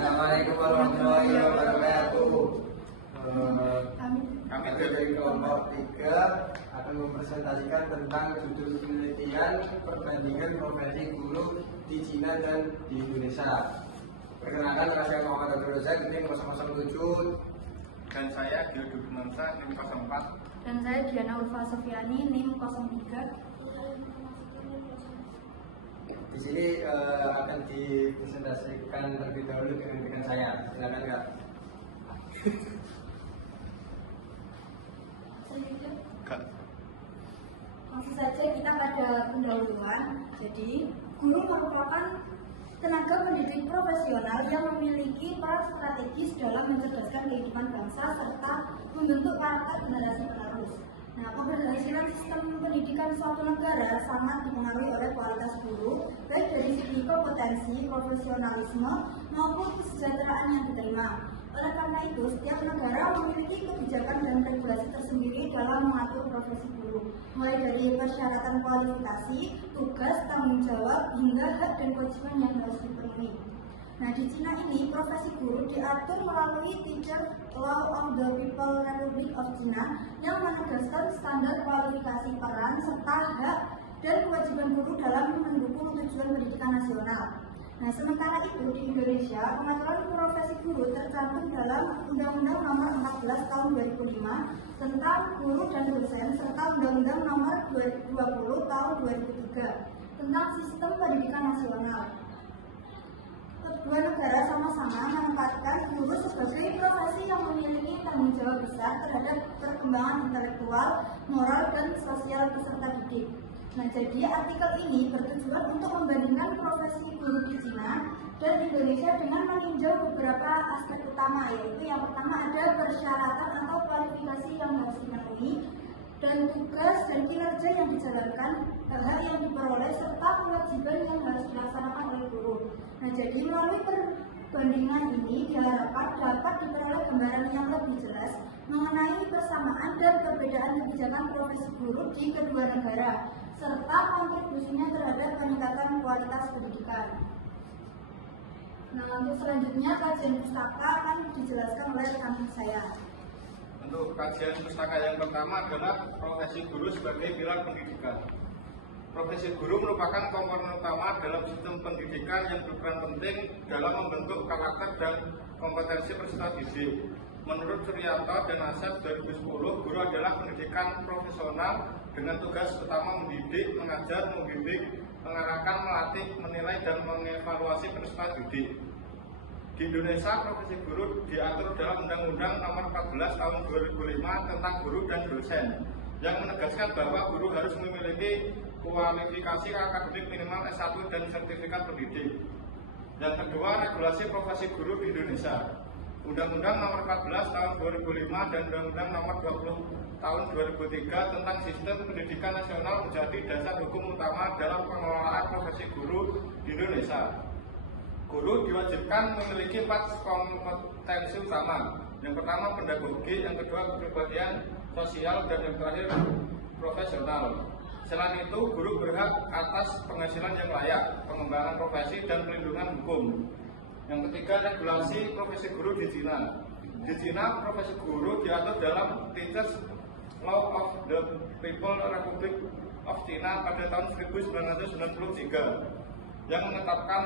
Assalamualaikum warahmatullahi wabarakatuh. Kami dari kelompok 3 akan mempresentasikan tentang judul penelitian perbandingan profesi guru di Cina dan di Indonesia. Perkenalkan, saya Muhammad Abdul Razak, NIM 007. Dan saya Gildo Mansa, NIM 04. Dan saya Diana Ulfa Sofiani, NIM 03. Di sini akan dipresentasikan terlebih dahulu dengan saya. Silakan Kak. Langsung saja kita pada pendahuluan. Jadi, guru merupakan tenaga pendidik profesional yang memiliki peran strategis dalam mencerdaskan kehidupan bangsa serta membentuk karakter generasi penerus. Nah, keberhasilan sistem pendidikan suatu negara sangat dipengaruhi oleh kualitas guru, baik dari segi kompetensi, profesionalisme, maupun kesejahteraan yang diterima. Oleh karena itu, setiap negara memiliki kebijakan dan regulasi tersendiri dalam mengatur profesi guru, mulai dari persyaratan kualifikasi, tugas, tanggung jawab, hingga hak dan kewajiban yang harus dipenuhi. Nah, di Cina ini, profesi guru diatur melalui Teacher Law of the People Republic of China yang menegaskan standar kualifikasi peran serta hak dan kewajiban guru dalam mendukung tujuan pendidikan nasional. Nah, sementara itu di Indonesia, pengaturan profesi guru tercantum dalam Undang-Undang Nomor 14 Tahun 2005 tentang guru dan dosen serta Undang-Undang Nomor 20 Tahun 2003 tentang sistem pendidikan nasional. Kedua negara sama-sama menempatkan guru sebagai profesi yang memiliki tanggung jawab besar terhadap perkembangan intelektual, moral, dan sosial peserta didik. Nah, jadi artikel ini bertujuan untuk membandingkan profesi guru di Cina dan Indonesia dengan meninjau beberapa aspek utama, yaitu yang pertama ada persyaratan atau kualifikasi yang harus dipenuhi, dan tugas dan kinerja yang dijalankan, hak yang diperoleh, serta kewajiban yang harus dilaksanakan oleh guru. Nah, jadi melalui perbandingan ini diharapkan dapat diperoleh gambaran yang lebih jelas mengenai persamaan dan perbedaan kebijakan profesi guru di kedua negara, serta kontribusinya terhadap peningkatan kualitas pendidikan. Nah, untuk selanjutnya kajian pustaka akan dijelaskan oleh rekan saya. Untuk kajian pustaka yang pertama adalah profesi guru sebagai pilar pendidikan. Profesi guru merupakan komponen utama dalam sistem pendidikan yang berperan penting dalam membentuk karakter dan kompetensi peserta didik. Menurut Suryanto dan Asep 2010, guru adalah pendidikan profesional dengan tugas utama mendidik, mengajar, membimbing, mengarahkan, melatih, menilai, dan mengevaluasi peserta didik. Di Indonesia, profesi guru diatur dalam Undang-Undang Nomor 14 Tahun 2005 tentang guru dan dosen, yang menegaskan bahwa guru harus memiliki kualifikasi akademik minimal S1 dan sertifikat pendidik. Yang kedua, regulasi profesi guru di Indonesia. Undang-Undang Nomor 14 Tahun 2005 dan Undang-Undang Nomor 20 Tahun 2003 tentang Sistem Pendidikan Nasional menjadi dasar hukum utama dalam pengelolaan profesi guru di Indonesia. Guru diwajibkan memiliki 4 kompetensi utama. Yang pertama pedagogi, yang kedua kepribadian sosial, dan yang terakhir profesional. Selain itu, guru berhak atas penghasilan yang layak, pengembangan profesi, dan perlindungan hukum. Yang ketiga, regulasi profesi guru di Cina. Di Cina, profesi guru diatur dalam Teachers Law of the People Republic of China pada tahun 1993 yang menetapkan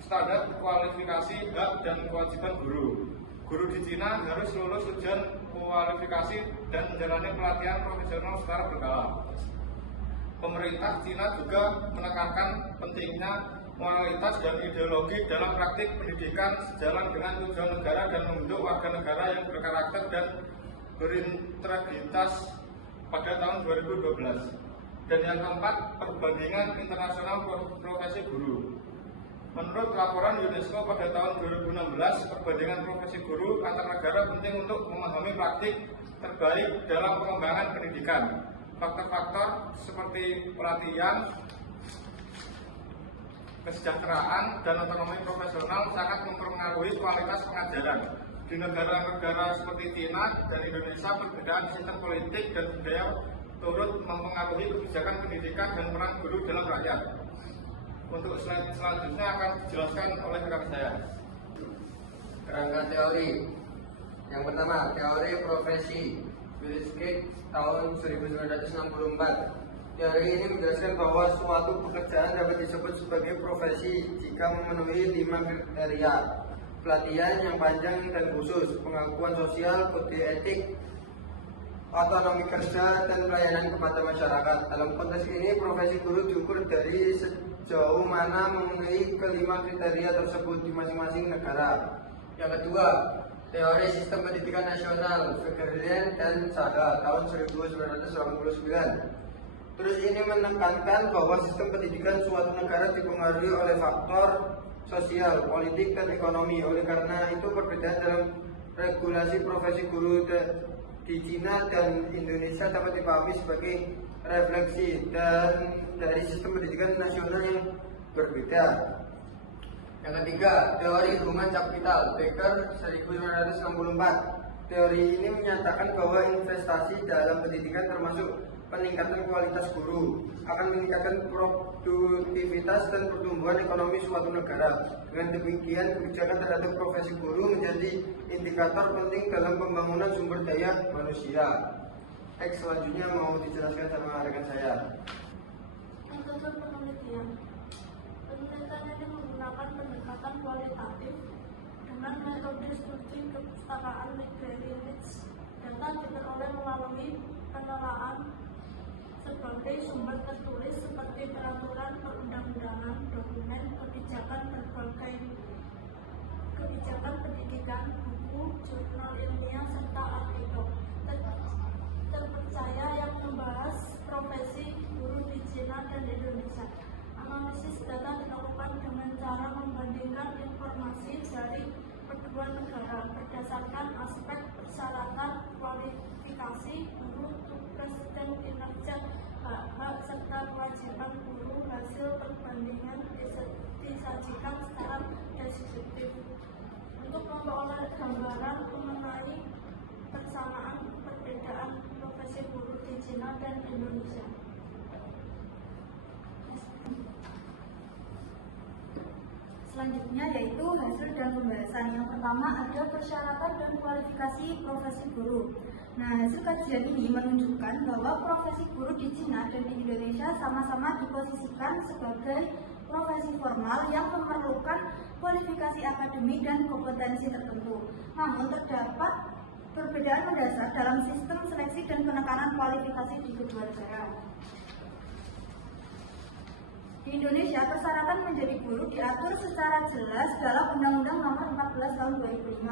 standar kualifikasi, hak, dan kewajiban guru. Guru di Cina harus lulus ujian kualifikasi dan menjalani pelatihan profesional secara berkala. Pemerintah Cina juga menekankan pentingnya moralitas dan ideologi dalam praktik pendidikan sejalan dengan tujuan negara dan membentuk warga negara yang berkarakter dan berintegritas pada tahun 2012. Dan yang keempat, perbandingan internasional profesi guru. Menurut laporan UNESCO pada tahun 2016, perbandingan profesi guru antar negara penting untuk memahami praktik terbaik dalam pengembangan pendidikan. Faktor-faktor seperti pelatihan, kesejahteraan, dan otonomi profesional sangat mempengaruhi kualitas pengajaran. Di negara-negara seperti China dan Indonesia, perbedaan sistem politik dan budaya turut mempengaruhi kebijakan pendidikan dan peran guru dalam rakyat. Untuk slide selanjutnya akan dijelaskan oleh rekan saya. Kerangka teori. Yang pertama, teori profesi. Willis Cage tahun 1964. Teori ini menjelaskan bahwa suatu pekerjaan dapat disebut sebagai profesi jika memenuhi 5 kriteria: pelatihan yang panjang dan khusus, pengakuan sosial, kode etik, otonomi kerja, dan pelayanan kepada masyarakat. Dalam konteks ini, profesi guru diukur dari sejauh mana memenuhi kelima kriteria tersebut di masing-masing negara. Yang kedua, teori sistem pendidikan nasional, Vergeren dan Saga tahun 1989. Terus ini menekankan bahwa sistem pendidikan suatu negara dipengaruhi oleh faktor sosial, politik, dan ekonomi. Oleh karena itu, perbedaan dalam regulasi profesi guru di Cina dan Indonesia dapat dipahami sebagai refleksi dan dari sistem pendidikan nasional yang berbeda. Yang ketiga, teori hubungan kapital, Becker 1964. Teori ini menyatakan bahwa investasi dalam pendidikan termasuk peningkatan kualitas guru akan meningkatkan produktivitas dan pertumbuhan ekonomi suatu negara. Dengan demikian, kebijakan terhadap profesi guru menjadi indikator penting dalam pembangunan sumber daya manusia. Selanjutnya mau dijelaskan sama rekan saya. Metode penelitian. Penelitian ini menggunakan pendekatan kualitatif dengan metode studi kepustakaan library-rich. Data diperoleh melalui penelaan sebagai sumber tertulis seperti peraturan perundang-undangan, dokumen, kebijakan berbagai kebijakan pendidikan, buku, jurnal ilmiah, serta artikel terpercaya yang membahas profesi guru di Cina dan Indonesia. Analisis data dilakukan dengan cara membandingkan informasi dari kedua negara berdasarkan aspek persyaratan, kualifikasi guru, tugas dan kinerja, hak serta kewajiban guru. Hasil perbandingan disajikan secara deskriptif untuk memperoleh gambaran mengenai persamaan perbedaan profesi guru di Cina dan Indonesia. Selanjutnya yaitu hasil dan pembahasan. Yang pertama ada persyaratan dan kualifikasi profesi guru. Nah, hasil kajian ini menunjukkan bahwa profesi guru di Cina dan di Indonesia sama-sama diposisikan sebagai profesi formal yang memerlukan kualifikasi akademik dan kompetensi tertentu. Namun terdapat perbedaan mendasar dalam sistem seleksi dan penekanan kualifikasi di kedua negara. Di Indonesia, persyaratan menjadi guru diatur secara jelas dalam Undang-Undang Nomor 14 Tahun 2005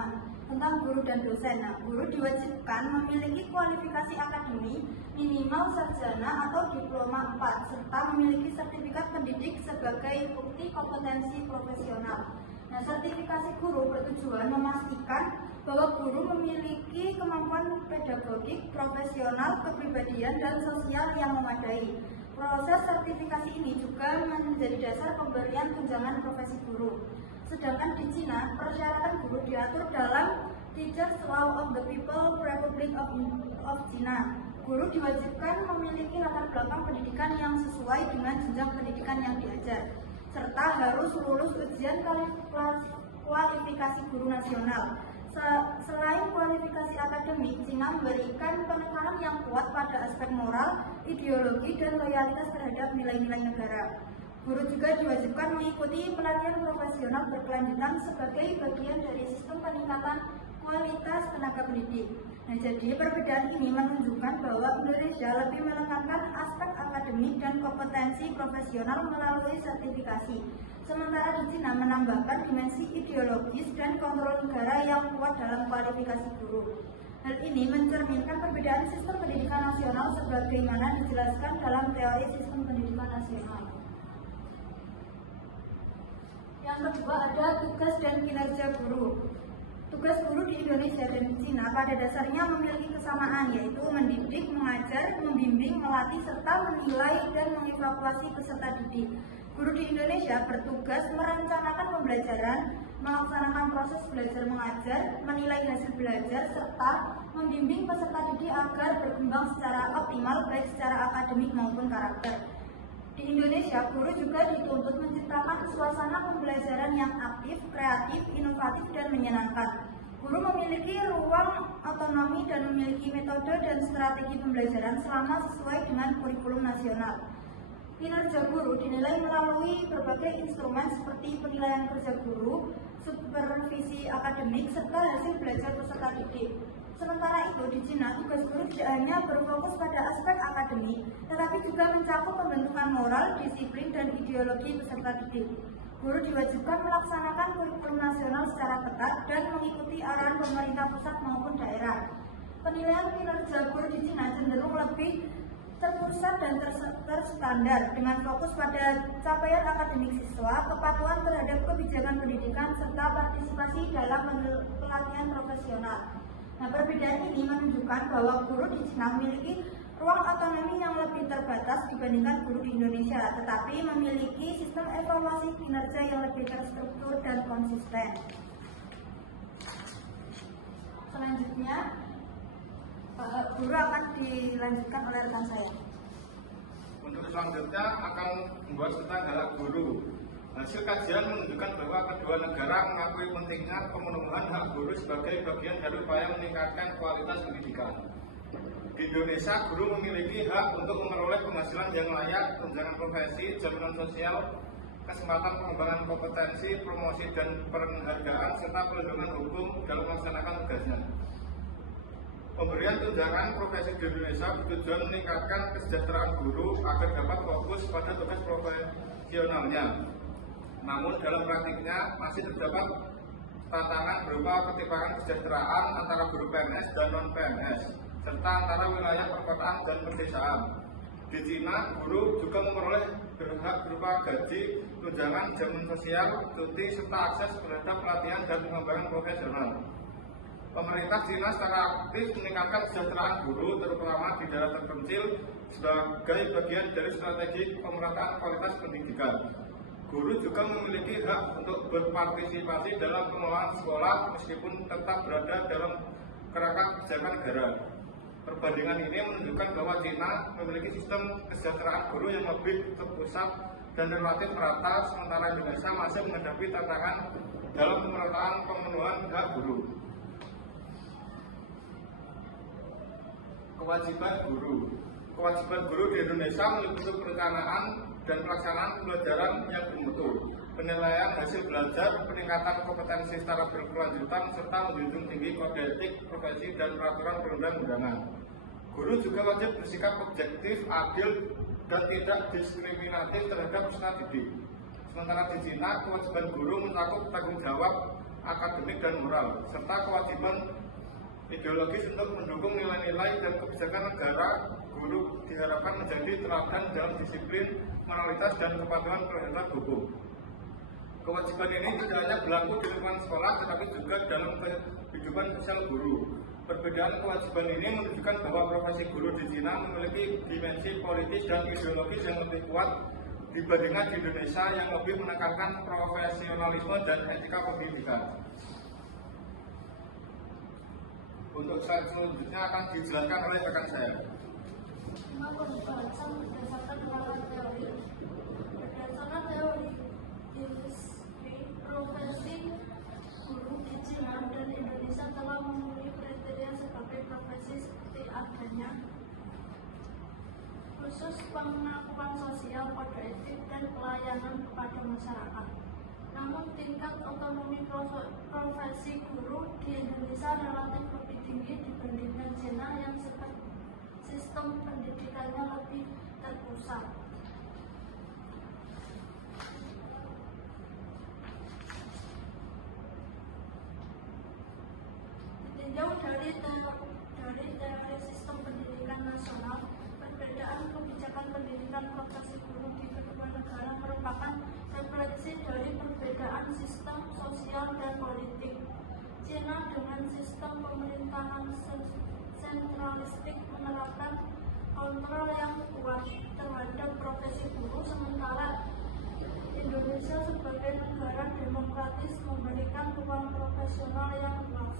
tentang guru dan dosen. Nah, guru diwajibkan memiliki kualifikasi akademik minimal sarjana atau diploma 4 serta memiliki sertifikat pendidik sebagai bukti kompetensi profesional. Nah, sertifikasi guru bertujuan memastikan bahwa guru memiliki kemampuan pedagogik, profesional, kepribadian, dan sosial yang memadai. Proses sertifikasi ini juga menjadi dasar pemberian tunjangan profesi guru. Sedangkan di Cina, persyaratan guru diatur dalam Teachers Law of the People Republic of China. Guru diwajibkan memiliki latar belakang pendidikan yang sesuai dengan jenjang pendidikan yang diajar, serta harus lulus ujian kualifikasi guru nasional. Selain kualifikasi akademik, Cina memberikan penekanan yang kuat pada aspek moral, ideologi, dan loyalitas terhadap nilai-nilai negara. Guru juga diwajibkan mengikuti pelatihan profesional berkelanjutan sebagai bagian dari sistem peningkatan kualitas tenaga pendidik. Nah, jadi perbedaan ini menunjukkan bahwa Indonesia lebih menekankan aspek akademik dan kompetensi profesional melalui sertifikasi. Sementara di Cina menambahkan dimensi ideologis dan kontrol negara yang kuat dalam kualifikasi guru. Hal ini mencerminkan perbedaan sistem pendidikan nasional sebagaimana dijelaskan dalam teori sistem pendidikan nasional. Yang kedua ada tugas dan kinerja guru. Tugas guru di Indonesia dan Cina pada dasarnya memiliki kesamaan, yaitu mendidik, mengajar, membimbing, melatih, serta menilai dan mengevaluasi peserta didik. Guru di Indonesia bertugas merencanakan pembelajaran, melaksanakan proses belajar mengajar, menilai hasil belajar, serta membimbing peserta didik agar berkembang secara optimal baik secara akademik maupun karakter. Di Indonesia, guru juga dituntut menciptakan suasana pembelajaran yang aktif, kreatif, inovatif, dan menyenangkan. Guru memiliki ruang otonomi dan memiliki metode dan strategi pembelajaran selama sesuai dengan kurikulum nasional. Kinerja guru dinilai melalui berbagai instrumen seperti penilaian kerja guru, supervisi akademik, serta hasil belajar peserta didik. Sementara itu, di Cina, tugas guru tidak hanya berfokus pada aspek akademik, tetapi juga mencakup pembentukan moral, disiplin, dan ideologi peserta didik. Guru diwajibkan melaksanakan kurikulum nasional secara ketat dan mengikuti arahan pemerintah pusat maupun daerah. Penilaian kinerja guru di Cina cenderung lebih terpusat dan terstandar dengan fokus pada capaian akademik siswa, kepatuhan terhadap kebijakan pendidikan, serta partisipasi dalam pelatihan profesional. Nah, perbedaan ini menunjukkan bahwa guru di Cina memiliki ruang otonomi yang lebih terbatas dibandingkan guru di Indonesia, tetapi memiliki sistem evaluasi kinerja yang lebih terstruktur dan konsisten. Selanjutnya, guru akan dilanjutkan oleh rekan saya. Untuk selanjutnya akan membuat tentang galak guru. Hasil kajian menunjukkan bahwa kedua negara mengakui pentingnya pemenuhan hak guru sebagai bagian dari upaya meningkatkan kualitas pendidikan. Di Indonesia, guru memiliki hak untuk memperoleh penghasilan yang layak, tunjangan profesi, jaminan sosial, kesempatan pengembangan kompetensi, promosi dan penghargaan, serta perlindungan hukum dalam melaksanakan tugasnya. Pemberian tunjangan profesi di Indonesia bertujuan meningkatkan kesejahteraan guru agar dapat fokus pada tugas profesionalnya. Namun dalam praktiknya masih terdapat tantangan berupa ketimpangan kesejahteraan antara guru PNS dan non-PNS, serta antara wilayah perkotaan dan pedesaan. Di Cina, guru juga memperoleh hak berupa gaji, tunjangan, jaminan sosial, cuti, serta akses terhadap pelatihan dan pengembangan profesional. Pemerintah Cina secara aktif meningkatkan kesejahteraan guru, terutama di daerah terpencil, sebagai bagian dari strategi pemerataan kualitas pendidikan. Guru juga memiliki hak untuk berpartisipasi dalam pengelolaan sekolah meskipun tetap berada dalam kerangka kebijakan negara. Perbandingan ini menunjukkan bahwa Cina memiliki sistem kesejahteraan guru yang lebih terpusat dan relatif merata, sementara Indonesia masih menghadapi tantangan dalam pemerataan pemenuhan hak guru. Kewajiban guru. Kewajiban guru di Indonesia meliputi perencanaan dan pelaksanaan pembelajaran yang bermutu, penilaian hasil belajar, peningkatan kompetensi secara berkelanjutan, serta menjunjung tinggi kode etik, profesi, dan peraturan perundang-undangan. Guru juga wajib bersikap objektif, adil, dan tidak diskriminatif terhadap peserta didik. Sementara di Cina, kewajiban guru mencakup tanggung jawab akademik dan moral, serta kewajiban ideologis untuk mendukung nilai-nilai dan kebijakan negara. Guru diharapkan menjadi teladan dalam disiplin, moralitas, dan kepatuhan terhadap hukum. Kewajiban ini tidak hanya berlaku di lingkungan sekolah, tetapi juga dalam kehidupan sosial guru. Perbedaan kewajiban ini menunjukkan bahwa profesi guru di Cina memiliki dimensi politis dan ideologis yang lebih kuat dibandingkan di Indonesia yang lebih menekankan profesionalisme dan etika pendidikan. Untuk slide selanjutnya akan dijelaskan oleh rekan saya. Pembahasan berdasarkan teori. Berdasarkan teori industri, profesi guru di Cina dan Indonesia telah memenuhi kriteria sebagai profesi seperti adanya khusus pengakuan sosial, kode etik, dan pelayanan kepada masyarakat. Namun tingkat otonomi profesi guru di Indonesia relatif lebih tinggi dibandingkan Cina yang sistem pendidikannya lebih terpusat. Ditinjau dari teori sistem pendidikan nasional, perbedaan kebijakan pendidikan profesi guru di kedua negara merupakan refleksi dari perbedaan sistem sosial dan politik. Cina dengan sistem pemerintahan sentralistik menerapkan kontrol yang kuat terhadap profesi guru, sementara Indonesia sebagai negara demokratis memberikan ruang profesional yang luas.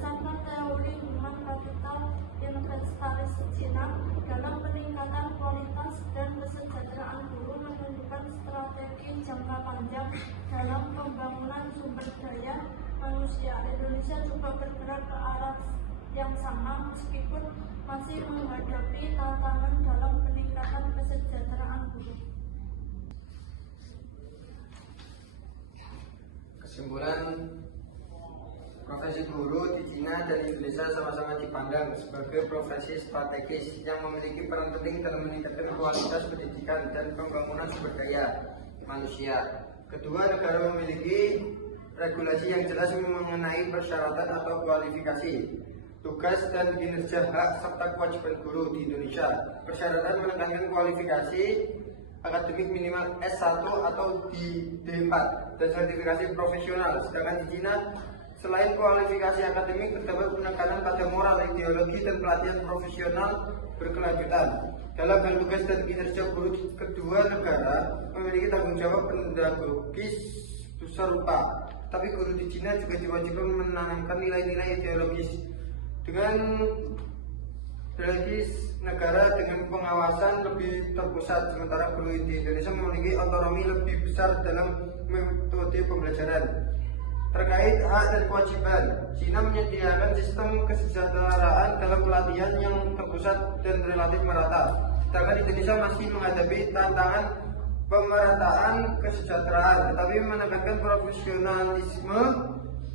berdasarkan teori human capital inventaris Cina dalam peningkatan kualitas dan kesejahteraan guru menunjukkan strategi jangka panjang dalam pembangunan sumber daya manusia. Indonesia juga bergerak ke arah yang sama meskipun masih menghadapi tantangan dalam peningkatan kesejahteraan guru. Kesimpulan, profesi guru di Cina dan Indonesia sama-sama dipandang sebagai profesi strategis yang memiliki peran penting dalam meningkatkan kualitas pendidikan dan pembangunan sumber daya manusia. Kedua negara memiliki regulasi yang jelas mengenai persyaratan atau kualifikasi, tugas dan kinerja hak serta kewajiban guru di Indonesia. Persyaratan menekankan kualifikasi akademik minimal S1 atau di D4 dan sertifikasi profesional. Sedangkan di Cina, selain kualifikasi akademik, terdapat penekanan pada moral, ideologi, dan pelatihan profesional berkelanjutan. Dalam hal tugas dan kinerja guru, kedua negara memiliki tanggung jawab pedagogis serupa. Tapi guru di Cina juga diwajibkan menanamkan nilai-nilai ideologis dengan negara dengan pengawasan lebih terpusat, sementara guru di Indonesia memiliki otonomi lebih besar dalam metode pembelajaran. Terkait hak dan kewajiban, Cina menyediakan sistem kesejahteraan dalam pelatihan yang terpusat dan relatif merata, sedangkan Indonesia masih menghadapi tantangan pemerataan kesejahteraan, tetapi menekankan profesionalisme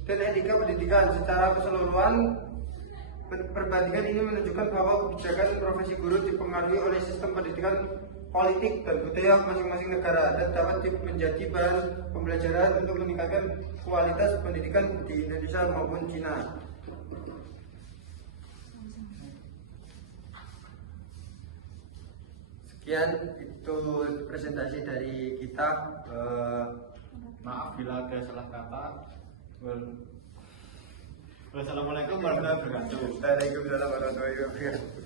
dan etika pendidikan secara keseluruhan. Perbandingan ini menunjukkan bahwa kebijakan profesi guru dipengaruhi oleh sistem pendidikan, politik, dan budaya masing-masing negara dan dapat menjadi bahan pembelajaran untuk meningkatkan kualitas pendidikan di Indonesia maupun Cina. Sekian itu presentasi dari kita. Maaf bila ada salah kata. Wassalamualaikum warahmatullahi wabarakatuh. Waalaikumsalam warahmatullahi wabarakatuh.